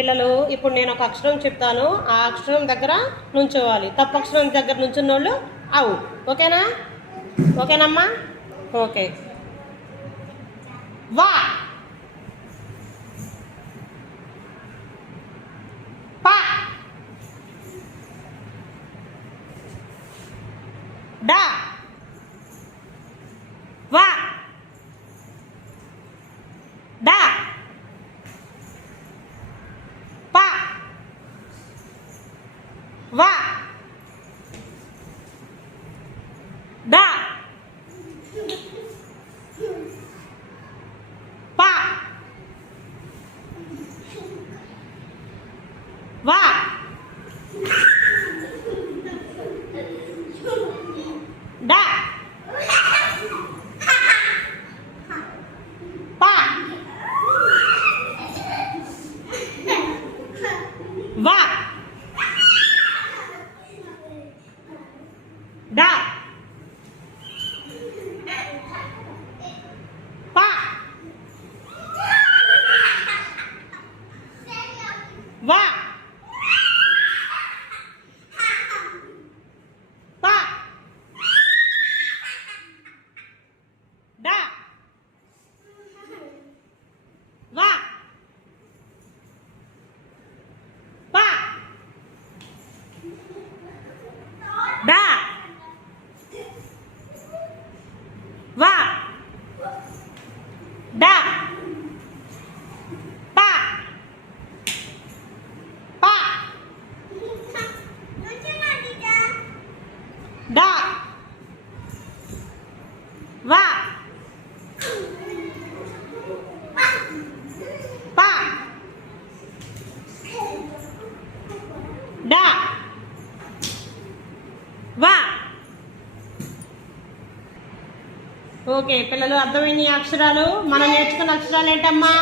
పిల్లలు ఇప్పుడు నేను ఒక అక్షరం చెప్తాను, ఆ అక్షరం దగ్గర నుంచోవాలి. తప్పు అక్షరం దగ్గర నుంచున్న వాళ్ళు అవుట్. ఓకేనా? ఓకేనమ్మా? ఓకే. వా, పా, డా, వా, డా, పా, వా, డా, పా, వా, డా, పా, వా, డా, పా, వా, పా, డా, వా, పా, డా, వా, డా, పా, పా, డా, వా, పా, డా, వా. ఓకే పిల్లలు, అర్థమైంది అక్షరాలు? మనం నేర్చుకున్న అక్షరాలు ఏంటమ్మా?